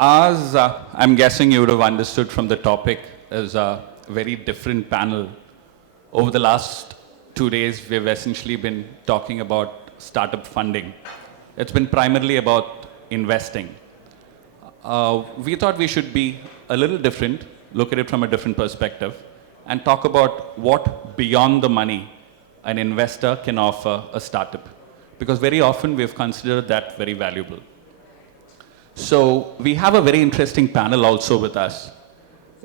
Ours, I'm guessing you would have understood from the topic, is a very different panel. Over the last 2 days, we've essentially been talking about startup funding. It's been primarily about investing. We thought we should be a little different, look at it from a different perspective, and talk about what beyond the money an investor can offer a startup. Because very often we've considered that very valuable. So we have a very interesting panel also with us.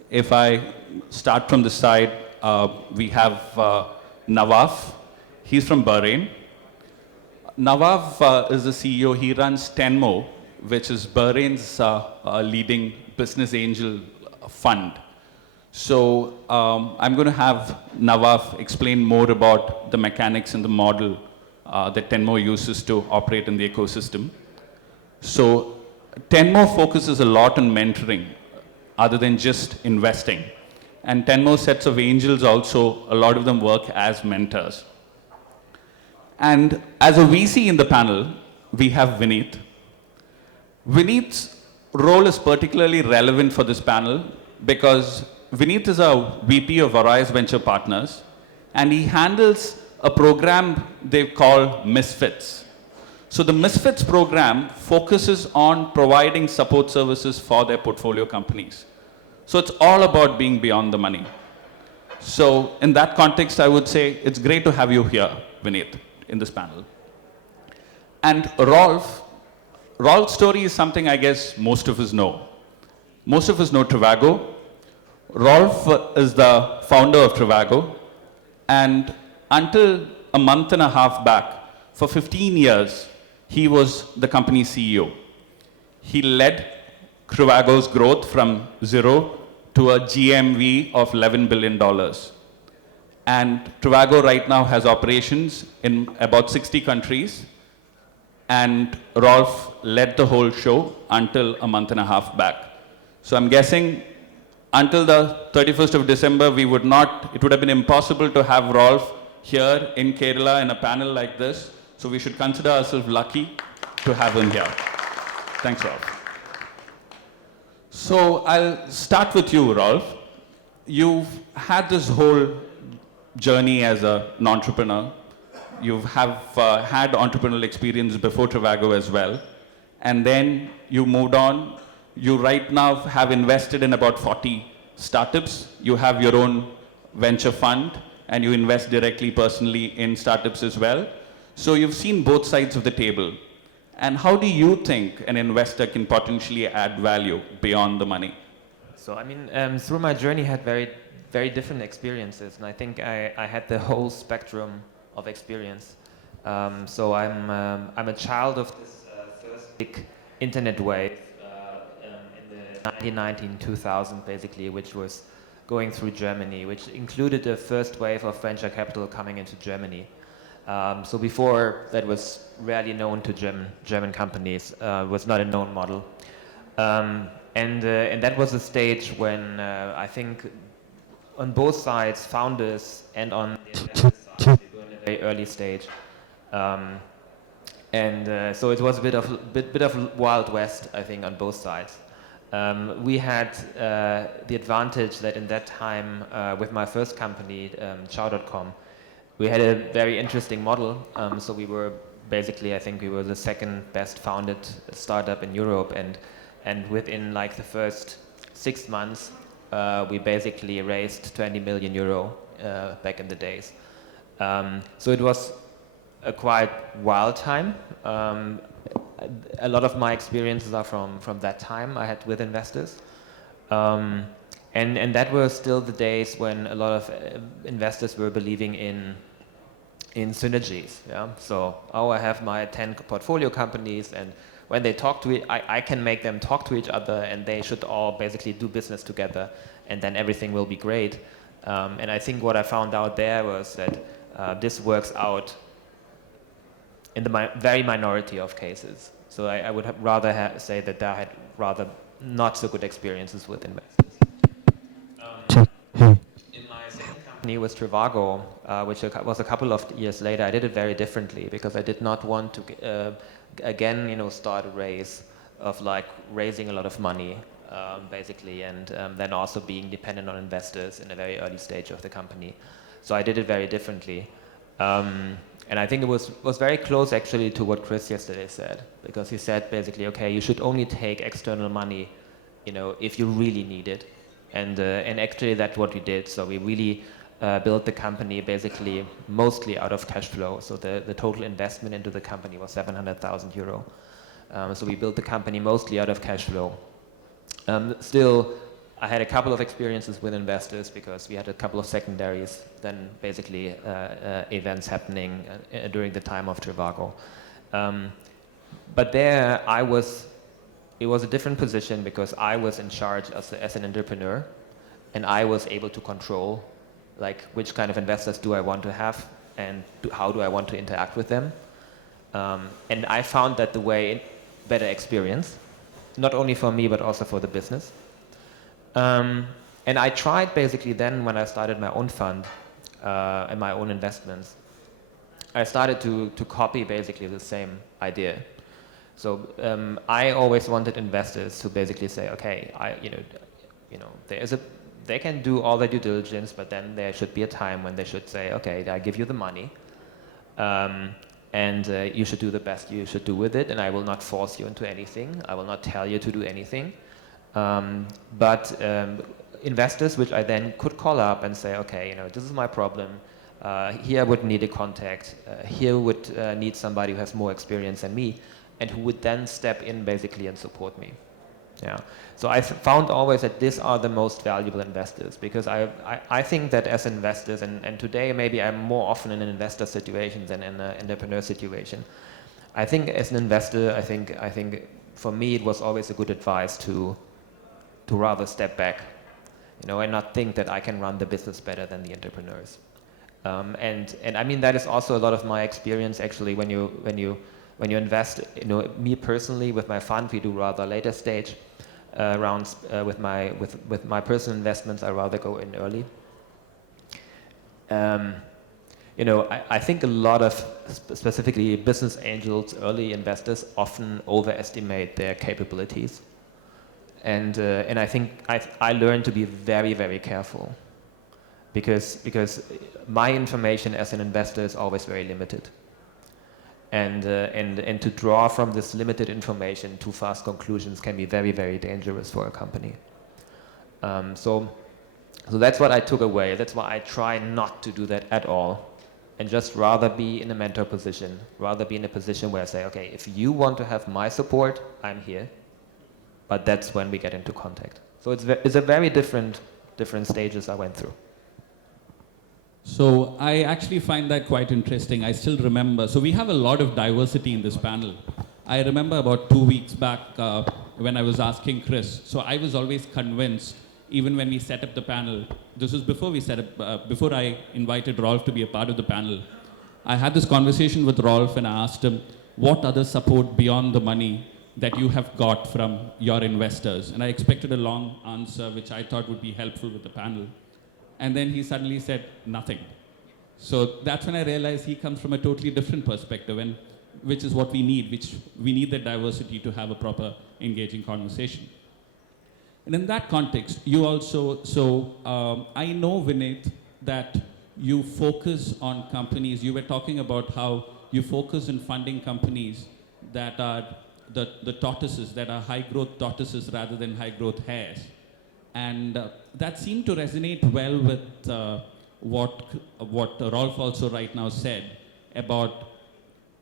If I start from the side, we have Nawaf. He's from Bahrain. Nawaf is the CEO. He runs Tenmou, which is Bahrain's leading business angel fund. So I'm going to have Nawaf explain more about the mechanics and the model that Tenmou uses to operate in the ecosystem. So Tenmou focuses a lot on mentoring other than just investing. And Tenmou sets of angels also, a lot of them work as mentors. And as a VC in the panel, we have Vinit. Vinit's role is particularly relevant for this panel because Vinit is a VP of Orios Venture Partners, and he handles a program they call Misfits. So the Misfits program focuses on providing support services for their portfolio companies. So it's all about being beyond the money. So in that context, I would say it's great to have you here, Vinit, in this panel. And Rolf's story is something I guess most of us know. Most of us know Trivago. Rolf is the founder of Trivago. And until a month and a half back, for 15 years, he was the company's CEO. He led Trivago's growth from zero to a GMV of $11 billion. And Trivago right now has operations in about 60 countries. And Rolf led the whole show until a month and a half back. So I'm guessing until the 31st of December, it would have been impossible to have Rolf here in Kerala in a panel like this. So we should consider ourselves lucky to have him here. Thanks, Rolf. So I'll start with you, Rolf. You've had this whole journey as an entrepreneur. You have had entrepreneurial experience before Trivago as well. And then you moved on. You right now have invested in about 40 startups. You have your own venture fund, and you invest directly personally in startups as well. So you've seen both sides of the table. And how do you think an investor can potentially add value beyond the money? So, I mean, through my journey, I had very, very different experiences. And I think I had the whole spectrum of experience. So I'm a child of this first big internet wave in the 1990, 2000, basically, which was going through Germany, which included the first wave of venture capital coming into Germany. So before that was rarely known to German companies, was not a known model. And that was a stage when I think on both sides, founders and on the investor side, we were in a very early stage. So it was a bit of Wild West, I think, on both sides. We had the advantage that in that time, with my first company, Chow.com, we had a very interesting model. So we were basically, I think we were the second best founded startup in Europe, and within like the first 6 months, we basically raised 20 million euro back in the days. So it was a quite wild time. A lot of my experiences are from that time I had with investors. And that were still the days when a lot of investors were believing in synergies. Yeah? So, I have my 10 portfolio companies, and when they talk to it, I can make them talk to each other, and they should all basically do business together, and then everything will be great. And I think what I found out there was that this works out in the very minority of cases. So I would rather say that I had rather not so good experiences with investors. In my second company was Trivago, which was a couple of years later. I did it very differently because I did not want to again, start a race of like raising a lot of money, basically, and then also being dependent on investors in a very early stage of the company. So I did it very differently. And I think it was very close actually to what Chris yesterday said, because he said basically, okay, you should only take external money, if you really need it. And actually that's what we did. So we really built the company basically mostly out of cash flow. So the total investment into the company was 700,000 euro. So we built the company mostly out of cash flow. Still, I had a couple of experiences with investors because we had a couple of secondaries, then basically events happening during the time of Trivago. But there it was a different position because I was in charge as an entrepreneur, and I was able to control like which kind of investors do I want to have and how do I want to interact with them. And I found that the way better experience, not only for me but also for the business. And I tried basically then when I started my own fund and my own investments, I started to copy basically the same idea. So I always wanted investors to basically say, okay, they can do all their due diligence, but then there should be a time when they should say, okay, I give you the money, and you should do the best you should do with it, and I will not force you into anything. I will not tell you to do anything. But investors, which I then could call up and say, okay, this is my problem. Here I would need a contact. Here would need somebody who has more experience than me, and who would then step in basically and support me. Yeah. So I found always that these are the most valuable investors, because I think that as investors, and today maybe I'm more often in an investor situation than in an entrepreneur situation. I think as an investor, I think for me it was always a good advice to rather step back, and not think that I can run the business better than the entrepreneurs. And I mean that is also a lot of my experience actually when you invest. Me personally with my fund, we do rather later stage rounds. With my personal investments, I rather go in early. I think a lot of specifically business angels, early investors, often overestimate their capabilities. And I think I learned to be very, very careful, because my information as an investor is always very limited. And to draw from this limited information too fast conclusions can be very, very dangerous for a company. So that's what I took away. That's why I try not to do that at all, and just rather be in a mentor position, rather be in a position where I say, okay, if you want to have my support, I'm here. But that's when we get into contact. So it's a very different stages I went through. So I actually find that quite interesting. I still remember. So we have a lot of diversity in this panel. I remember about 2 weeks back when I was asking Chris. So I was always convinced, even when we set up the panel, this was before we set up, before I invited Rolf to be a part of the panel. I had this conversation with Rolf and I asked him, what other support beyond the money that you have got from your investors? And I expected a long answer, which I thought would be helpful with the panel. And then he suddenly said nothing. So that's when I realized he comes from a totally different perspective, and which is what we need, which we need the diversity to have a proper engaging conversation. And in that context, you also, I know, Vinit, that you focus on companies. You were talking about how you focus on funding companies that are the tortoises, that are high growth tortoises rather than high growth hares. And that seemed to resonate well with what Rolf also right now said about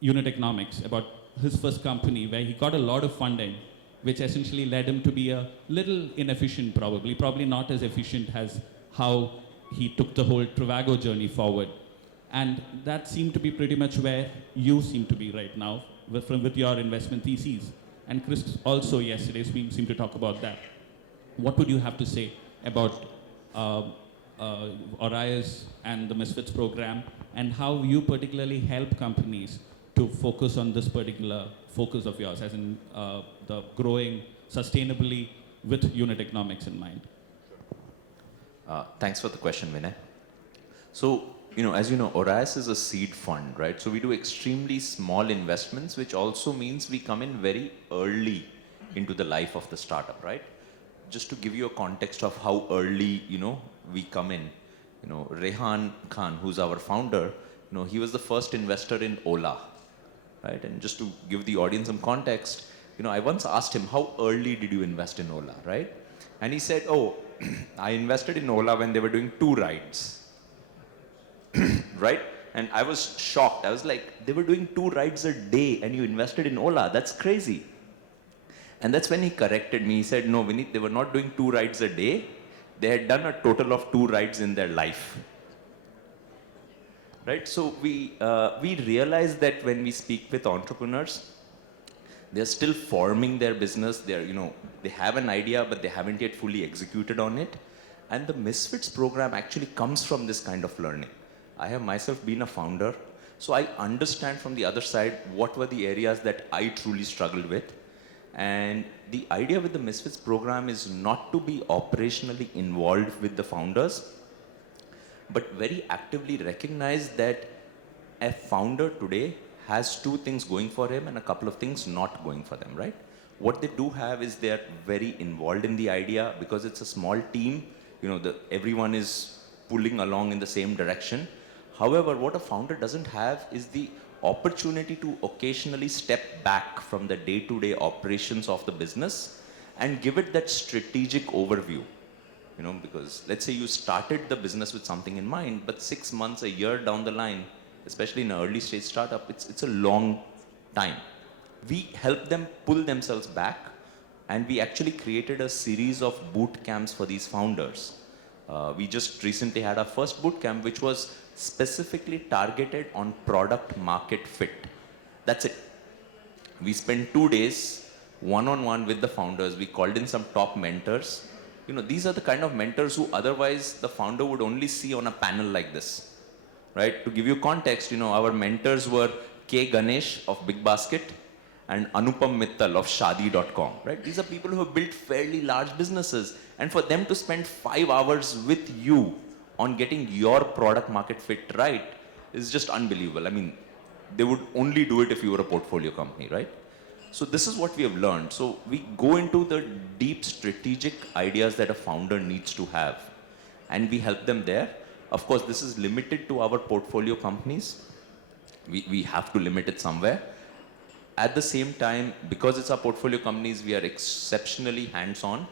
unit economics, about his first company, where he got a lot of funding, which essentially led him to be a little inefficient, probably not as efficient as how he took the whole Trivago journey forward. And that seemed to be pretty much where you seem to be right now with your investment theses. And Chris also yesterday seemed to talk about that. What would you have to say about Orios and the Misfits program, and how you particularly help companies to focus on this particular focus of yours, as in the growing sustainably with unit economics in mind? Thanks for the question, Vinay. So, as you know, Orios is a seed fund, right? So we do extremely small investments, which also means we come in very early into the life of the startup, right? Just to give you a context of how early, we come in, Rehan Khan, who's our founder, he was the first investor in Ola, right? And just to give the audience some context, I once asked him, how early did you invest in Ola, right? And he said, oh, I invested in Ola when they were doing 2 rides, right? And I was shocked. I was like, they were doing 2 rides a day and you invested in Ola. That's crazy. And that's when he corrected me. He said, no, Vinit, they were not doing 2 rides a day. They had done a total of 2 rides in their life. Right? So we realize that when we speak with entrepreneurs, they're still forming their business. They have an idea, but they haven't yet fully executed on it. And the Misfits program actually comes from this kind of learning. I have myself been a founder, so I understand from the other side what were the areas that I truly struggled with. And the idea with the Misfits program is not to be operationally involved with the founders, but very actively recognize that a founder today has 2 things going for him and a couple of things not going for them, right? What they do have is they're very involved in the idea because it's a small team. Everyone is pulling along in the same direction. However, what a founder doesn't have is the opportunity to occasionally step back from the day-to-day operations of the business and give it that strategic overview. Because let's say you started the business with something in mind, but 6 months, a year down the line, especially in an early stage startup, it's a long time. We help them pull themselves back, and we actually created a series of boot camps for these founders. We just recently had our first boot camp, which was specifically targeted on product market fit. That's it. We spent 2 days one-on-one with the founders. We called in some top mentors. These are the kind of mentors who otherwise the founder would only see on a panel like this, right? To give you context, our mentors were K. Ganesh of Big Basket and Anupam Mittal of Shadi.com, right? These are people who have built fairly large businesses, and for them to spend 5 hours with you on getting your product market fit right is just unbelievable. I mean, they would only do it if you were a portfolio company, right? So this is what we have learned. So we go into the deep strategic ideas that a founder needs to have, and we help them there. Of course, this is limited to our portfolio companies. We have to limit it somewhere. At the same time, because it's our portfolio companies, we are exceptionally hands-on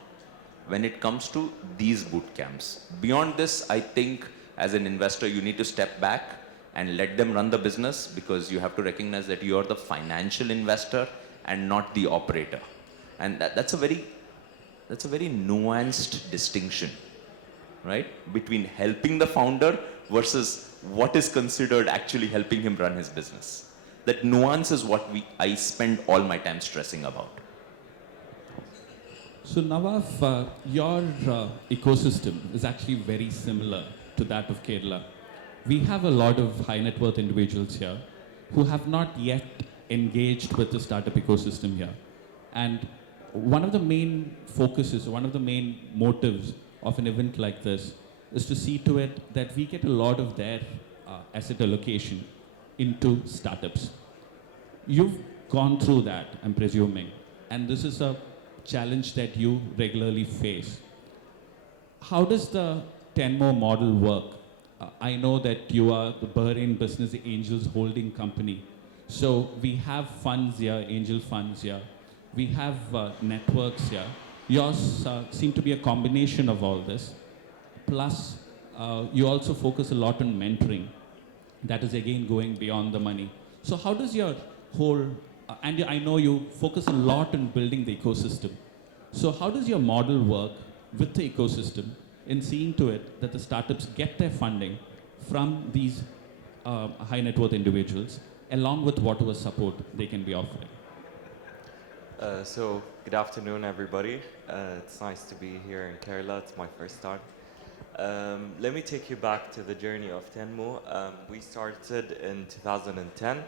when it comes to these boot camps. Beyond this, I think as an investor, you need to step back and let them run the business, because you have to recognize that you are the financial investor and not the operator. And that's a very nuanced distinction, right? Between helping the founder versus what is considered actually helping him run his business. That nuance is what I spend all my time stressing about. So Nawaf, your ecosystem is actually very similar to that of Kerala. We have a lot of high net worth individuals here who have not yet engaged with the startup ecosystem here. And one of the main focuses, one of the main motives of an event like this is to see to it that we get a lot of their asset allocation into startups. You've gone through that, I'm presuming, and this is a challenge that you regularly face. How does the Tenmou model work? I know that you are the Bahrain Business Angels holding company. So we have funds here, angel funds here. We have networks here. Yours seem to be a combination of all this. Plus, you also focus a lot on mentoring. That is again going beyond the money. So how does your whole, and I know you focus a lot on building the ecosystem. So how does your model work with the ecosystem in seeing to it that the startups get their funding from these high net worth individuals, along with whatever support they can be offering? So good afternoon, everybody. It's nice to be here in Kerala. It's my first time. Let me take you back to the journey of Tenmou. We started in 2010.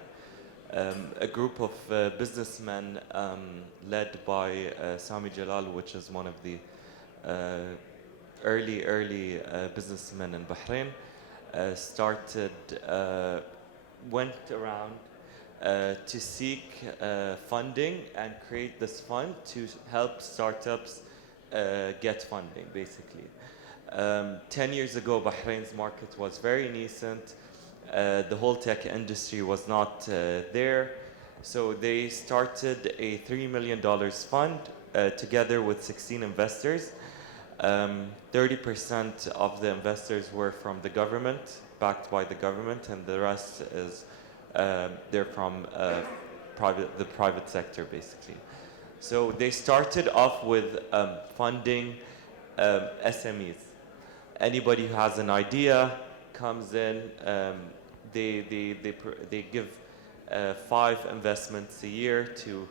A group of businessmen led by Sami Jalal, which is one of the early businessmen in Bahrain, went around to seek funding and create this fund to help startups get funding, basically. 10 years ago, Bahrain's market was very nascent. The whole tech industry was not there. So they started a $3 million fund together with 16 investors. 30% of the investors were from the government, backed by the government, and the rest is they're from the private sector, basically. So they started off with funding SMEs. Anybody who has an idea comes in. They give 5 investments a year to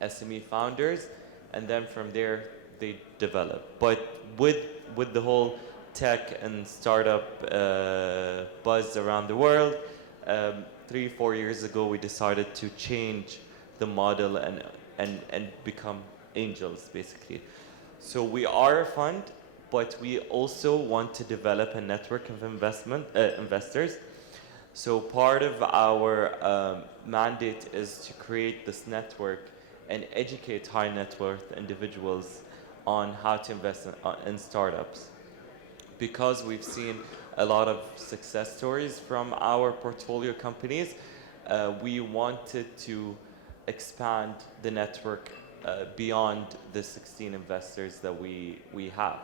SME founders, and then from there they develop. But with the whole tech and startup buzz around the world, 3-4 years ago we decided to change the model and become angels, basically. So we are a fund, but we also want to develop a network of investors. So part of our mandate is to create this network and educate high net worth individuals on how to invest in startups. Because we've seen a lot of success stories from our portfolio companies, we wanted to expand the network beyond the 16 investors that we have.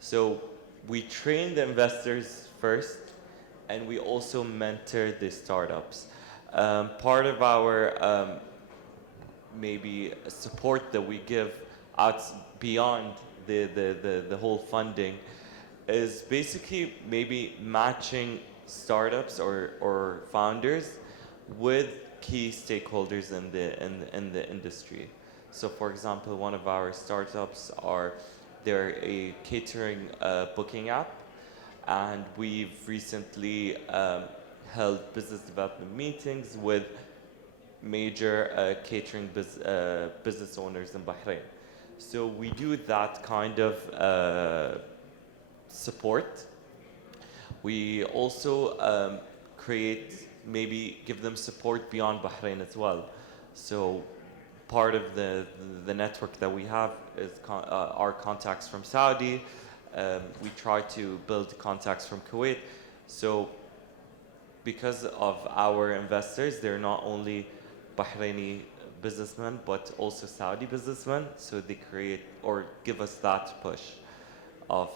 So we train the investors first, and we also mentor the startups. Part of our maybe support that we give out beyond the whole funding is basically maybe matching startups or founders with key stakeholders in the industry. So for example, one of our startups they're a catering booking app, and we've recently held business development meetings with major catering business owners in Bahrain. So we do that kind of support. We also give them support beyond Bahrain as well. So part of the network that we have is our contacts from Saudi. We try to build contacts from Kuwait. So because of our investors, they're not only Bahraini businessmen, but also Saudi businessmen. So they create or give us that push of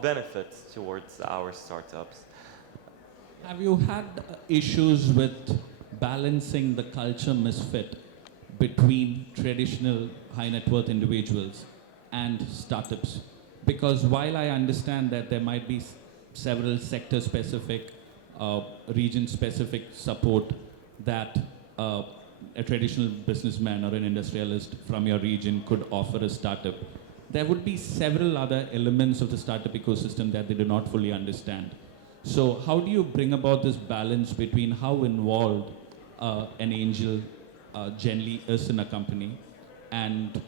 benefits towards our startups. Have you had issues with balancing the culture misfit between traditional high net worth individuals and startups? Because while I understand that there might be several sector specific, region specific support that a traditional businessman or an industrialist from your region could offer a startup, there would be several other elements of the startup ecosystem that they do not fully understand. So how do you bring about this balance between how involved an angel generally is in a company, and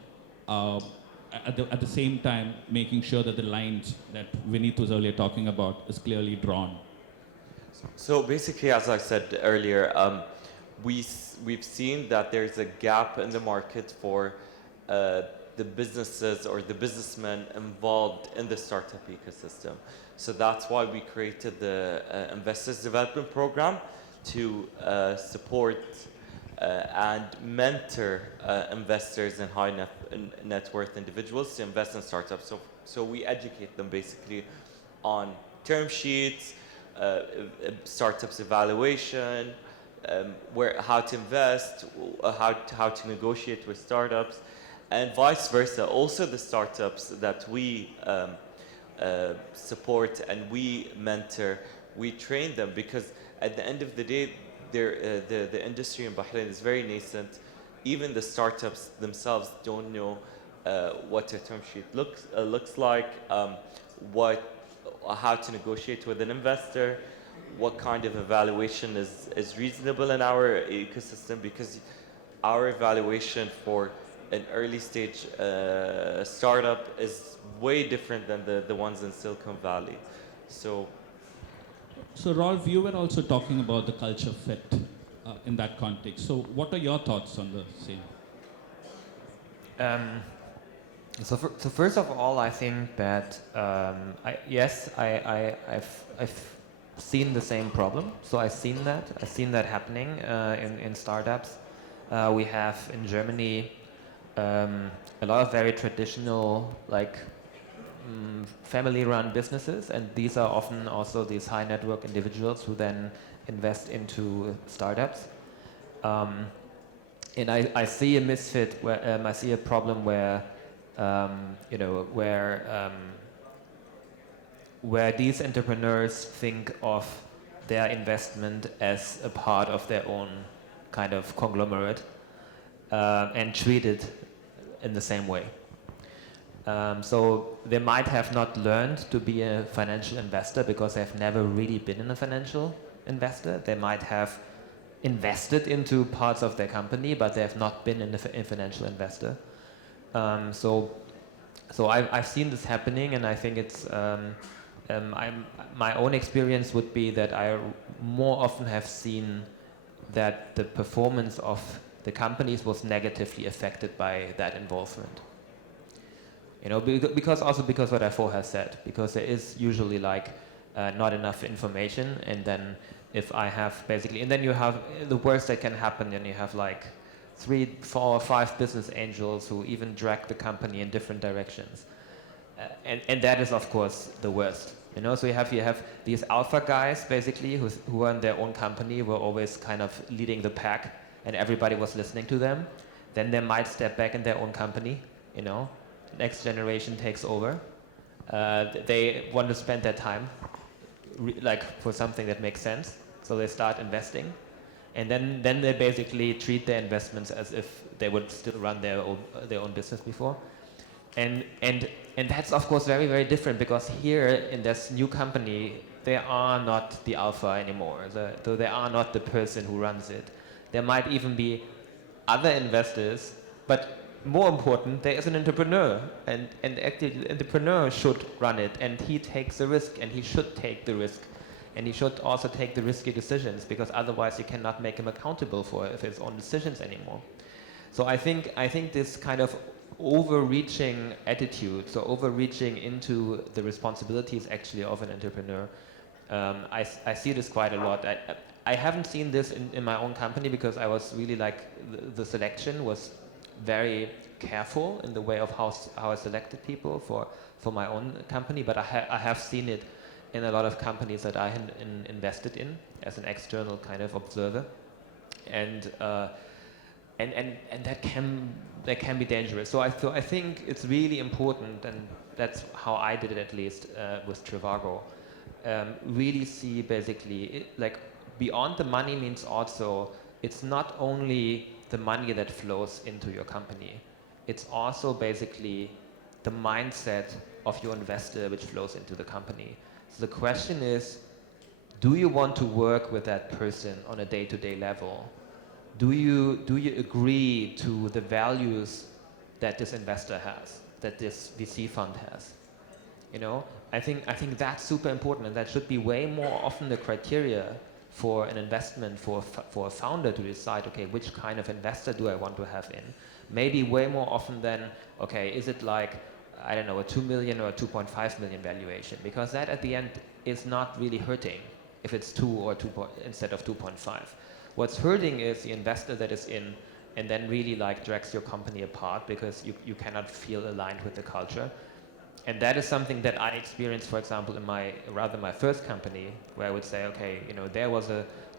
at the same time making sure that the lines that Vinit was earlier talking about is clearly drawn? So basically, as I said earlier, we've seen that there's a gap in the market for the businesses or the businessmen involved in the startup ecosystem. So that's why we created the Investors Development Program to support and mentor investors and high net worth individuals to invest in startups. So we educate them basically on term sheets, startups evaluation, how to invest, how to negotiate with startups, and vice versa. Also the startups that we support and we mentor, we train them, because at the end of the day, the industry in Bahrain is very nascent. Even the startups themselves don't know what a term sheet looks like, how to negotiate with an investor, what kind of evaluation is reasonable in our ecosystem, because our evaluation for an early stage startup is way different than the ones in Silicon Valley. So So Rolf, you were also talking about the culture fit in that context. So what are your thoughts on the same? So first of all, I think that I've seen the same problem. So I've seen that happening in startups. We have in Germany a lot of very traditional family-run businesses, and these are often also these high-net-worth individuals who then invest into startups. And I see a misfit where I see a problem where where these entrepreneurs think of their investment as a part of their own kind of conglomerate and treat it in the same way. So they might have not learned to be a financial investor because they've never really been a financial investor. They might have invested into parts of their company, but they have not been a financial investor. So I've seen this happening, and I think it's my own experience would be that I more often have seen that the performance of the companies was negatively affected by that involvement. You know, because what Afo has said, because there is usually not enough information, and then if I have basically, and then you have the worst that can happen, and you have 3, 4, or 5 business angels who even drag the company in different directions, and that is of course the worst. You know, so you have these alpha guys basically who are in their own company, were always kind of leading the pack, and everybody was listening to them. Then they might step back in their own company. You know, next generation takes over. They want to spend their time for something that makes sense, so they start investing, and then they basically treat their investments as if they would still run their own business before, and that's of course very, very different, because here in this new company they are not the alpha anymore. So they are not the person who runs it. There might even be other investors, but more important, there is an entrepreneur, and actually the entrepreneur should run it, and he takes the risk, and he should take the risk, and he should also take the risky decisions, because otherwise you cannot make him accountable for his own decisions anymore. So I think this kind of overreaching attitude, so overreaching into the responsibilities actually of an entrepreneur, I see this quite a lot. I haven't seen this in my own company, because I was really the selection was very careful in the way of how I selected people for my own company, but I have seen it in a lot of companies that I had invested in as an external kind of observer, and that can be dangerous. So I think it's really important, and that's how I did it at least with Trivago. Really see basically beyond the money means also it's not only the money that flows into your company, it's also basically the mindset of your investor which flows into the company. So the question is, do you want to work with that person on a day-to-day level? Do you agree to the values that this investor has, that this VC fund has? You know, I think that's super important, and that should be way more often the criteria for an investment, for a founder to decide, okay, which kind of investor do I want to have in? Maybe way more often than, okay, is it I don't know, a 2 million or a 2.5 million valuation? Because that at the end is not really hurting if it's 2 or 2 instead of 2.5. What's hurting is the investor that is in and then really drags your company apart because you cannot feel aligned with the culture. And that is something that I experienced, for example, in my first company, where I would say, okay, you know, there was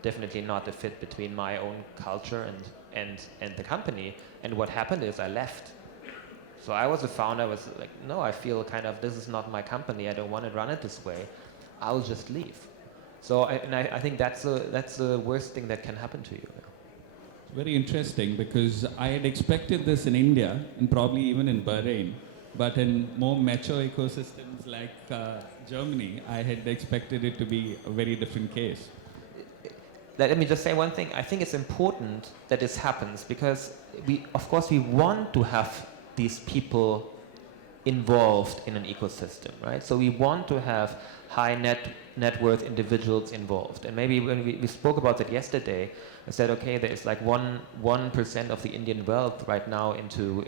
definitely not a fit between my own culture and the company. And what happened is I left. So I was a founder. I was like, no, I feel this is not my company. I don't want to run it this way. I'll just leave. So I think that's the worst thing that can happen to you. Very interesting, because I had expected this in India and probably even in Bahrain. But in more mature ecosystems like Germany, I had expected it to be a very different case. Let me just say one thing. I think it's important that this happens, because of course we want to have these people involved in an ecosystem, right? So we want to have high net net worth individuals involved. And maybe when we spoke about that yesterday, I said, okay, there's like 1% of the Indian wealth right now into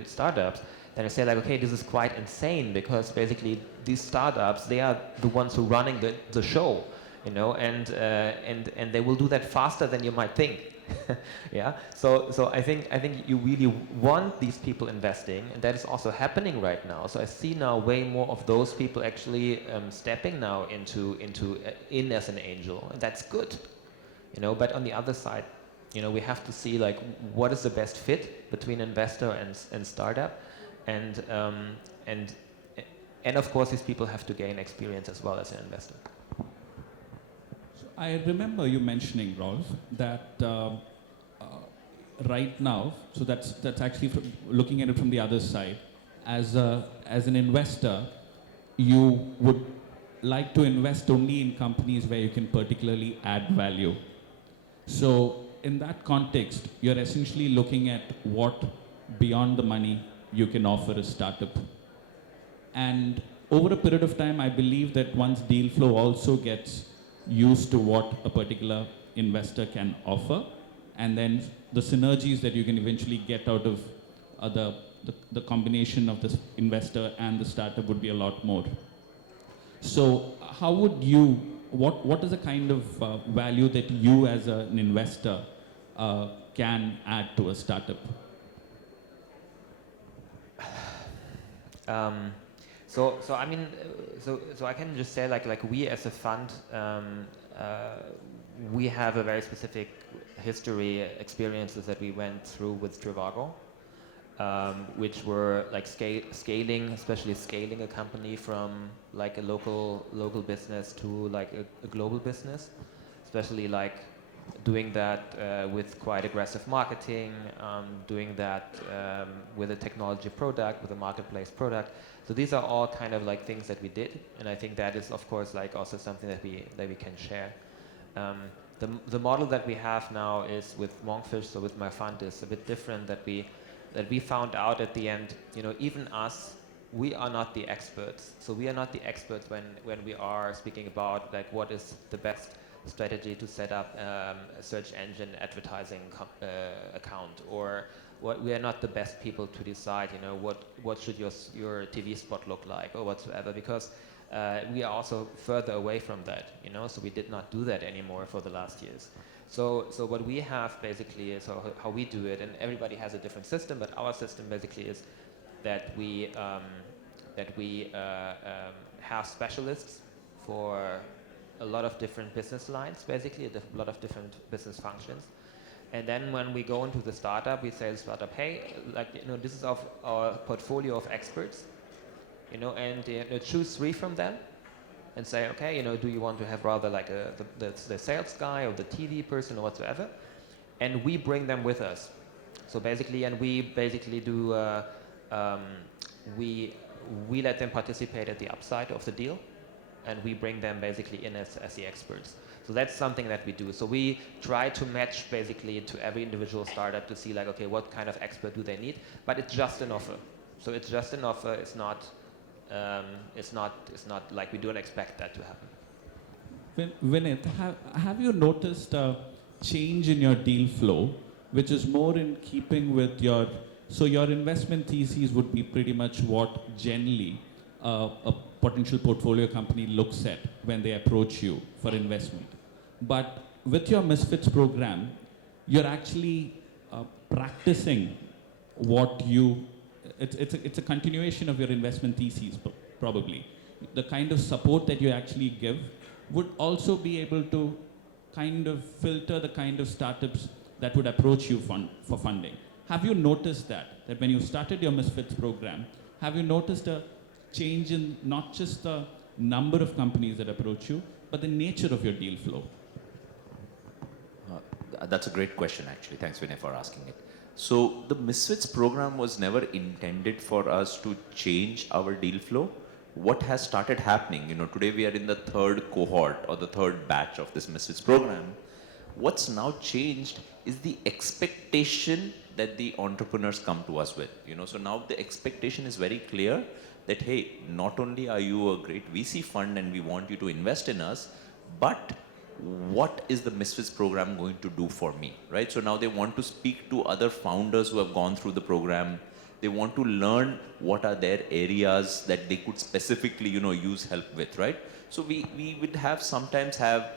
its startups. Then I say like, okay, this is quite insane, because basically these startups, they are the ones who are running the show, you know, and they will do that faster than you might think. Yeah. So I think you really want these people investing, and that is also happening right now. So I see now way more of those people actually stepping now in as an angel, and that's good, you know. But on the other side, you know, we have to see like what is the best fit between investor and startup, and of course these people have to gain experience as well as an investor. I remember you mentioning, Rolf, that right now, so that's actually looking at it from the other side, as an investor, you would like to invest only in companies where you can particularly add value. So in that context, you're essentially looking at what beyond the money you can offer a startup. And over a period of time, I believe that once deal flow also gets used to what a particular investor can offer, and then the synergies that you can eventually get out of the combination of the investor and the startup would be a lot more. So how would you, what is the kind of value that you as an investor can add to a startup? So I mean, so I can just say like we as a fund, we have a very specific history experiences that we went through with Trivago, which were like scaling, especially scaling a company from like a local business to like a global business, especially like doing that with quite aggressive marketing, doing that with a technology product, with a marketplace product. So these are all kind of like things that we did, and I think that is of course like also something that we can share. The model that we have now is with Monkfish, so with my fund, is a bit different. That we found out at the end, you know, even us, we are not the experts. So we are not the experts when we are speaking about like what is the best strategy to set up a search engine advertising account, or what. We are not the best people to decide, you know, what should your TV spot look like or whatsoever, because we are also further away from that, you know. So we did not do that anymore for the last years. So what we have basically is how we do it, and everybody has a different system, but our system basically is that we have specialists for a lot of different business lines, basically a lot of different business functions. And then when we go into the startup, we say to the startup, hey, like, you know, this is our portfolio of experts, you know, and choose 3 from them and say, okay, you know, do you want to have rather like the sales guy or the TV person or whatsoever? And we bring them with us. So basically, and we basically do, we let them participate at the upside of the deal, and we bring them basically in as the experts. So that's something that we do. So we try to match basically to every individual startup to see like, okay, what kind of expert do they need? But it's just an offer. So it's just an offer. It's not like we don't expect that to happen. Vinit, have you noticed a change in your deal flow, which is more in keeping with your investment theses would be pretty much what generally a potential portfolio company looks at when they approach you for investment. But with your Misfits program, you're actually practicing what you, it's a continuation of your investment theses, probably. The kind of support that you actually give would also be able to kind of filter the kind of startups that would approach you for funding. Have you noticed that when you started your Misfits program, have you noticed a change in not just the number of companies that approach you, but the nature of your deal flow? That's a great question, actually. Thanks, Vinay, for asking it. So the Misfits program was never intended for us to change our deal flow. What has started happening, you know, today we are in the 3rd cohort or the 3rd batch of this Misfits program. What's now changed is the expectation that the entrepreneurs come to us with, you know. So now the expectation is very clear that, hey, not only are you a great VC fund and we want you to invest in us, but what is the Misfits program going to do for me, right? So now they want to speak to other founders who have gone through the program. They want to learn what are their areas that they could specifically, use help with, right? So we would sometimes have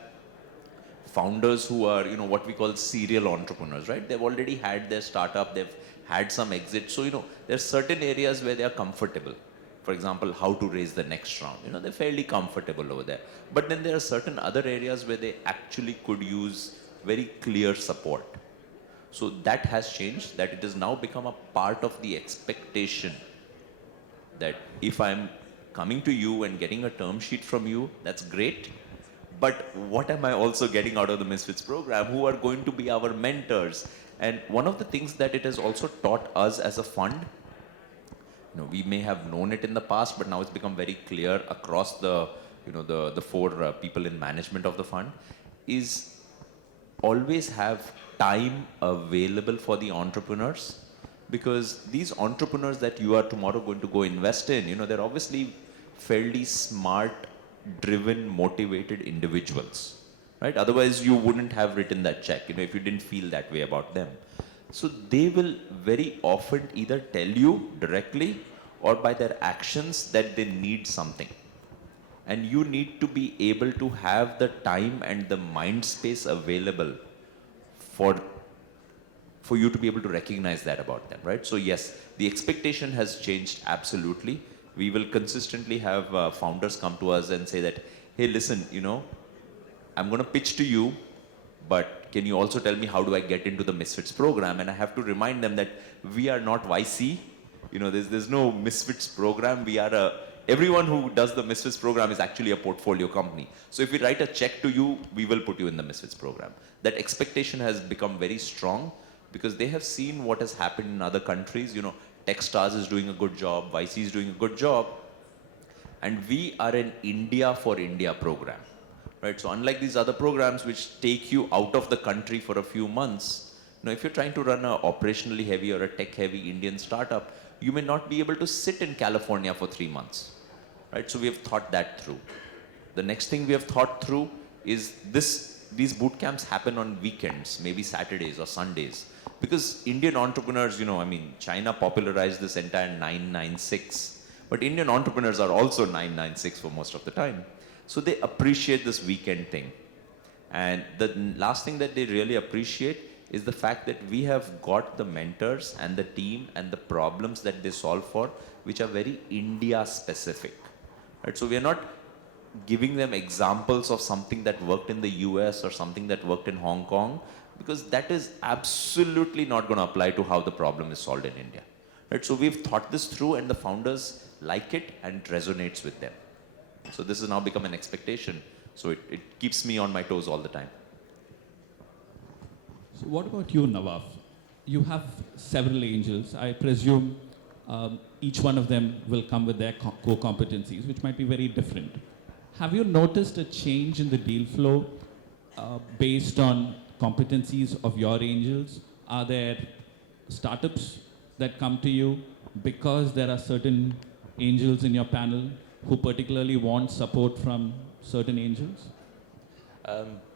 founders who are, what we call serial entrepreneurs, right? They've already had their startup, they've had some exit. So, there's certain areas where they are comfortable. For example, how to raise the next round. They're fairly comfortable over there. But then there are certain other areas where they actually could use very clear support. So that has changed, that it has now become a part of the expectation that if I'm coming to you and getting a term sheet from you, that's great. But what am I also getting out of the Misfits program? Who are going to be our mentors? And one of the things that it has also taught us as a fund, we may have known it in the past, but now it's become very clear across the, the four people in management of the fund, is always have time available for the entrepreneurs. Because these entrepreneurs that you are tomorrow going to go invest in, they're obviously fairly smart, driven, motivated individuals, right? Otherwise, you wouldn't have written that check, if you didn't feel that way about them. So they will very often either tell you directly or by their actions that they need something. And you need to be able to have the time and the mind space available for you to be able to recognize that about them, right? So yes, the expectation has changed absolutely. We will consistently have founders come to us and say that, hey, listen, I'm going to pitch to you, but can you also tell me how do I get into the Misfits program? And I have to remind them that we are not YC. There's no Misfits program. Everyone who does the Misfits program is actually a portfolio company. So if we write a check to you, we will put you in the Misfits program. That expectation has become very strong because they have seen what has happened in other countries. Techstars is doing a good job, YC is doing a good job. And we are an India for India program, right? So unlike these other programs which take you out of the country for a few months, if you're trying to run an operationally heavy or a tech heavy Indian startup, you may not be able to sit in California for 3 months, right? So we have thought that through. The next thing we have thought through is these boot camps happen on weekends, maybe Saturdays or Sundays. Because Indian entrepreneurs, China popularized this entire 996, but Indian entrepreneurs are also 996 for most of the time. So they appreciate this weekend thing. And the last thing that they really appreciate is the fact that we have got the mentors and the team and the problems that they solve for, which are very India specific, right? So we are not giving them examples of something that worked in the US or something that worked in Hong Kong, because that is absolutely not going to apply to how the problem is solved in India, right? So we've thought this through and the founders like it and it resonates with them. So this has now become an expectation. So it keeps me on my toes all the time. So what about you, Nawaf? You have several angels. I presume each one of them will come with their core competencies, which might be very different. Have you noticed a change in the deal flow based on competencies of your angels? Are there startups that come to you because there are certain angels in your panel who particularly want support from certain angels?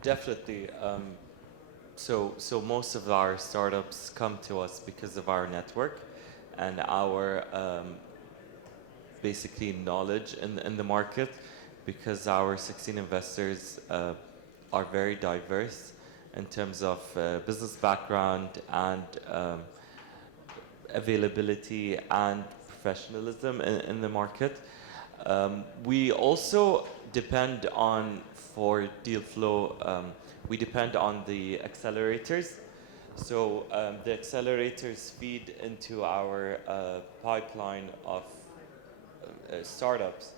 Definitely. So most of our startups come to us because of our network and our basically knowledge in the market, because our 16 investors are very diverse in terms of business background and availability and professionalism in the market. We also depend on, for deal flow, we depend on the accelerators. So the accelerators feed into our pipeline of startups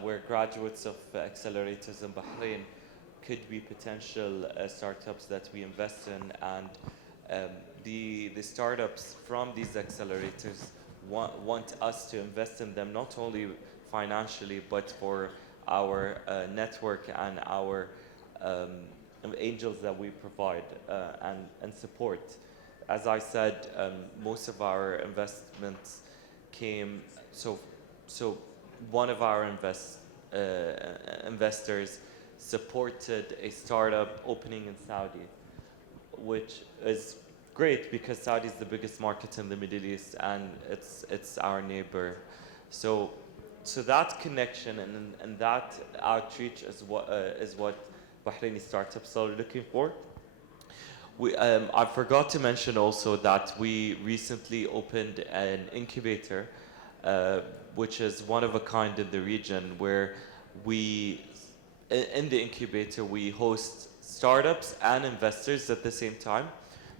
where graduates of accelerators in Bahrain could be potential startups that we invest in, and the startups from these accelerators want us to invest in them, not only financially but for our network and our angels that we provide and support. As I said, most of our investments came, so so one of our investors supported a startup opening in Saudi, which is great because Saudi is the biggest market in the Middle East and it's our neighbor. So that connection and that outreach is what Bahraini startups are looking for. I forgot to mention also that we recently opened an incubator, which is one of a kind in the region, where in the incubator we host startups and investors at the same time.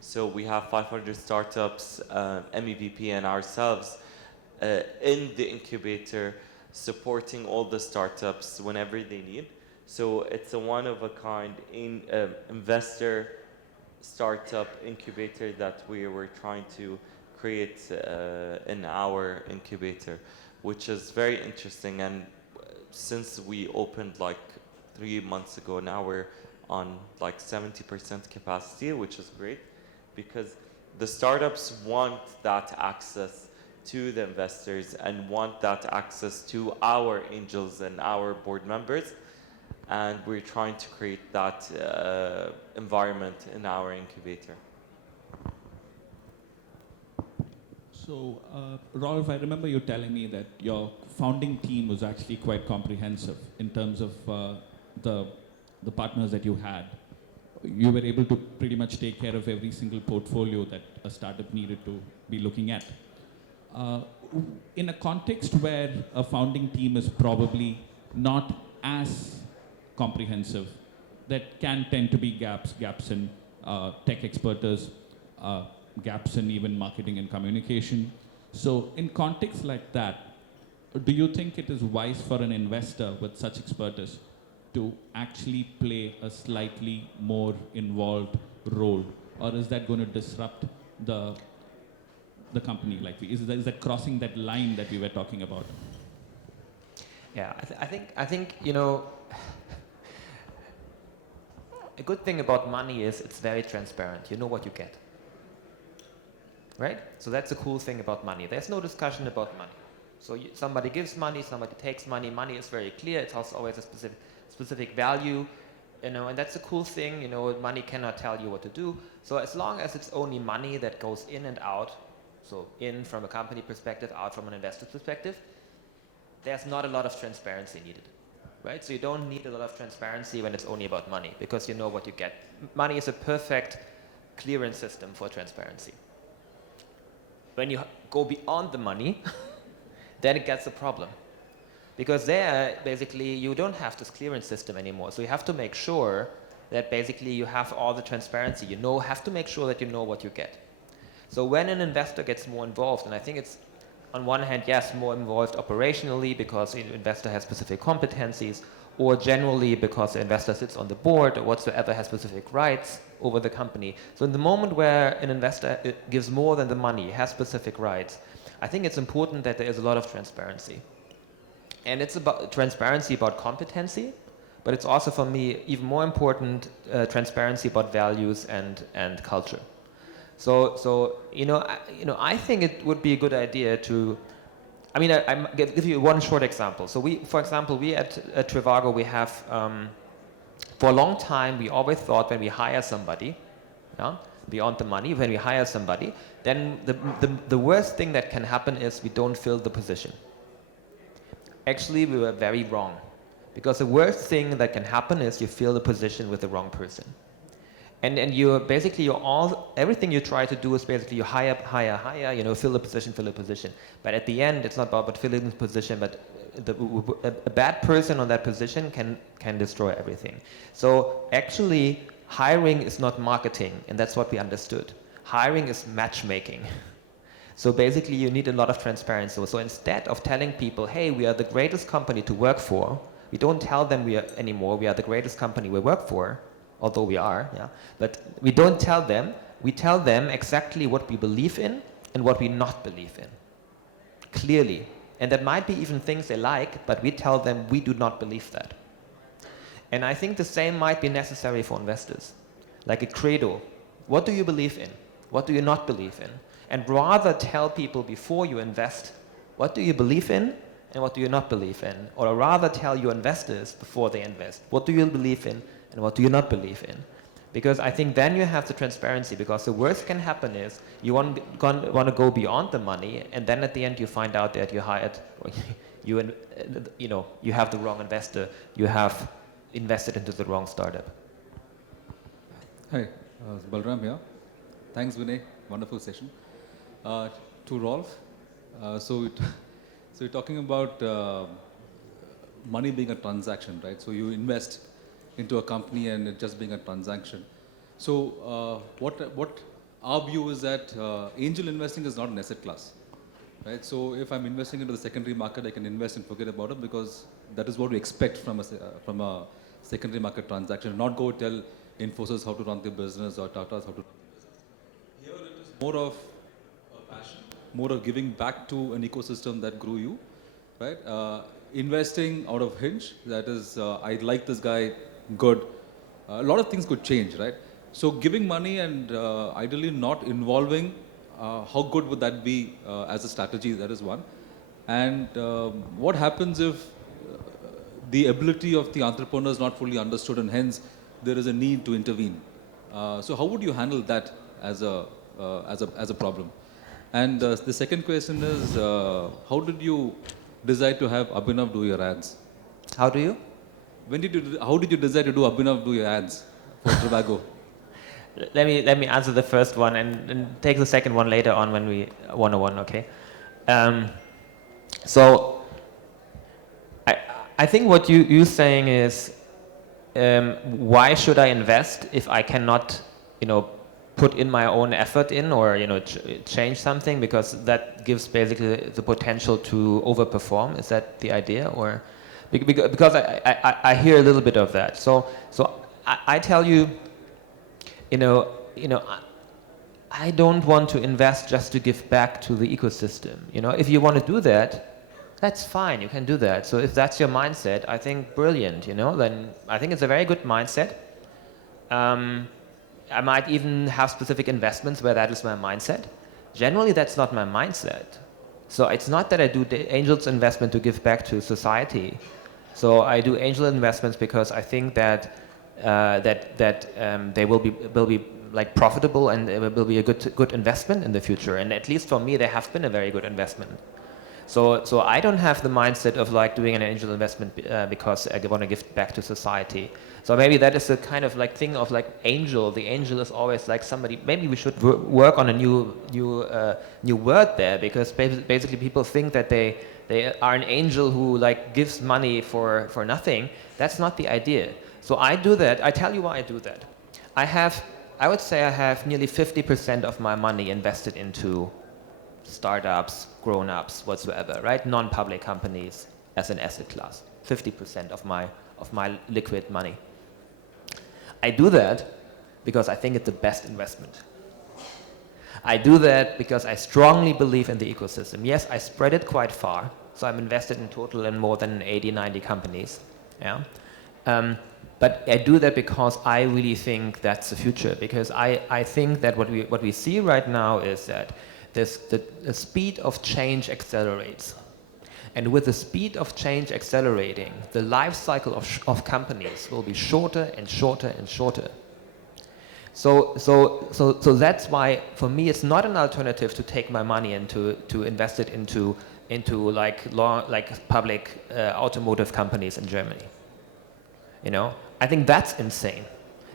So we have 500 startups, MEVP and ourselves in the incubator, supporting all the startups whenever they need. So it's a one-of-a-kind investor startup incubator that we were trying to create in our incubator, which is very interesting. And since we opened like 3 months ago, now we're on like 70% capacity, which is great because the startups want that access to the investors and want that access to our angels and our board members. And we're trying to create that environment in our incubator. So, Rolf, I remember you telling me that your founding team was actually quite comprehensive in terms of the partners that you had. You were able to pretty much take care of every single portfolio that a startup needed to be looking at. In a context where a founding team is probably not as comprehensive, that can tend to be gaps in tech expertise, gaps in even marketing and communication. So in context like that, do you think it is wise for an investor with such expertise to actually play a slightly more involved role, or is that going to disrupt the company? Like, is that crossing that line that we were talking about? Yeah, I think you know, a good thing about money is it's very transparent. You know what you get, right? So that's a cool thing about money. There's no discussion about money. So somebody gives money, somebody takes money. Money is very clear. It has always a specific value, you know, and that's a cool thing. You know, money cannot tell you what to do. So as long as it's only money that goes in and out, so in from a company perspective, out from an investor perspective, there's not a lot of transparency needed, right? So you don't need a lot of transparency when it's only about money because you know what you get. Money is a perfect clearance system for transparency. When you go beyond the money, then it gets a problem. Because there, basically, you don't have this clearance system anymore. So you have to make sure that basically you have all the transparency. You have to make sure that you know what you get. So when an investor gets more involved, and I think it's, on one hand, yes, more involved operationally because the investor has specific competencies, or generally because the investor sits on the board or whatsoever, has specific rights over the company. So in the moment where an investor gives more than the money, has specific rights, I think it's important that there is a lot of transparency. And it's about transparency about competency, but it's also, for me, even more important, transparency about values and culture. So I think it would be a good idea to, I mean, I give you one short example. So for example, we at Trivago, we have, for a long time, we always thought when we hire somebody, beyond the money, when we hire somebody, then the worst thing that can happen is we don't fill the position. Actually, we were very wrong. Because the worst thing that can happen is you fill the position with the wrong person. And everything you try to do is basically you hire, fill the position. But at the end, it's not about filling the position, but a bad person on that position can destroy everything. So actually, hiring is not marketing, and that's what we understood. Hiring is matchmaking. So basically, you need a lot of transparency. So instead of telling people, hey, we are the greatest company to work for, we don't tell them we are the greatest company we work for, although we are, but we don't tell them. We tell them exactly what we believe in and what we not believe in, clearly. And that might be even things they like, but we tell them we do not believe that. And I think the same might be necessary for investors, like a credo. What do you believe in? What do you not believe in? And rather tell people before you invest, what do you believe in and what do you not believe in? Or rather tell your investors before they invest, what do you believe in and what do you not believe in? Because I think then you have the transparency, because the worst can happen is you want to go beyond the money, and then at the end you find out that you hired, or you have the wrong investor, you have invested into the wrong startup. Hi, Balram here. Thanks, Vinay. Wonderful session. To Rolf, so you're talking about money being a transaction, right? So you invest into a company and it just being a transaction. So what our view is that angel investing is not an asset class, right? So if I'm investing into the secondary market, I can invest and forget about it, because that is what we expect from a secondary market transaction. Not go tell Infosys how to run their business or Tata's how to run their business. Here it is more of a passion, more of giving back to an ecosystem that grew you, right? Investing out of hinge, that is, I like this guy, good. A lot of things could change, right? So giving money and ideally not involving, how good would that be as a strategy? That is one. And what happens if the ability of the entrepreneur is not fully understood, and hence there is a need to intervene? So how would you handle that as a problem? And the second question is, how did you decide to have Abhinav do your ads? How do you? How did you decide to do Abhinav do your ads for Trivago? Let me answer the first one and take the second one later on when we one-on-one, okay? So I think what you're saying is, why should I invest if I cannot, put in my own effort in, or change something, because that gives basically the potential to overperform? Is that the idea? Or because I hear a little bit of that. So I tell you, I don't want to invest just to give back to the ecosystem. If you want to do that, that's fine, you can do that. So if that's your mindset, I think brilliant, then I think it's a very good mindset. I might even have specific investments where that is my mindset. Generally, that's not my mindset. So it's not that I do the angels investment to give back to society. So I do angel investments because I think that they will be like profitable, and it will be a good investment in the future. And at least for me, they have been a very good investment. So I don't have the mindset of like doing an angel investment because I want to give back to society. So maybe that is a kind of like thing of like angel. The angel is always like somebody. Maybe we should work on a new word there, because basically people think that they are an angel who like gives money for nothing. That's not the idea. So I do that. I tell you why I do that. I would say I have nearly 50% of my money invested into startups, grown-ups, whatsoever, right? Non-public companies as an asset class. 50% of my liquid money. I do that because I think it's the best investment. I do that because I strongly believe in the ecosystem. Yes, I spread it quite far, so I'm invested in total in more than 80, 90 companies. Yeah. But I do that because I really think that's the future. Because I think that what we see right now is that the speed of change accelerates. And with the speed of change accelerating, the life cycle of companies will be shorter and shorter and shorter. So that's why, for me, it's not an alternative to take my money and to invest it into like public automotive companies in Germany. I think that's insane.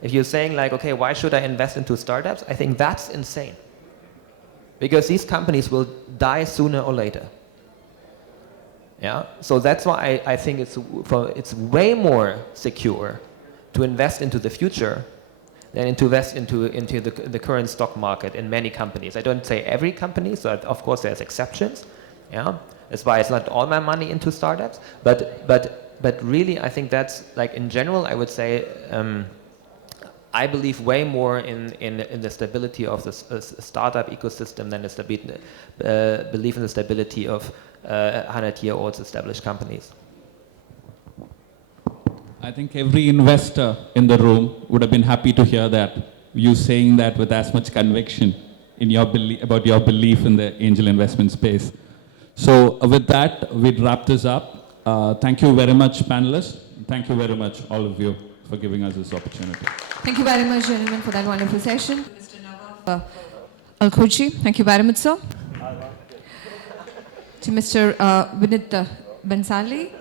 If you're saying like, okay, why should I invest into startups? I think that's insane. Because these companies will die sooner or later. Yeah. So that's why I think it's way more secure to invest into the future than to invest into the current stock market in many companies. I don't say every company, so of course there's exceptions. Yeah. That's why it's not all my money into startups, but really I think that's like, in general, I would say I believe way more in the stability of the startup ecosystem than believe in the stability of 100-year-old established companies. I think every investor in the room would have been happy to hear that, you saying that with as much conviction in about your belief in the angel investment space. So with that, we'd wrap this up. Thank you very much, panelists. Thank you very much, all of you, for giving us this opportunity. Thank you very much, gentlemen, for that wonderful session. Mr. Nawaf Alkoheji, thank you very much, sir. To Mr. Vinit Bhansali,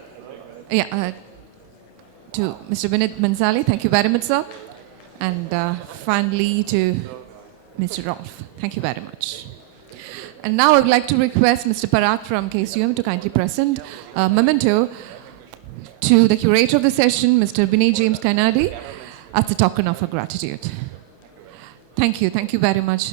to Mr. Vinit Bhansali, thank you very much, sir. And finally to Mr. Rolf, thank you very much. And now I would like to request Mr. Parag from KCUM to kindly present a memento to the curator of the session, Mr. Vinay James Kynadi, as a token of our gratitude. Thank you very much.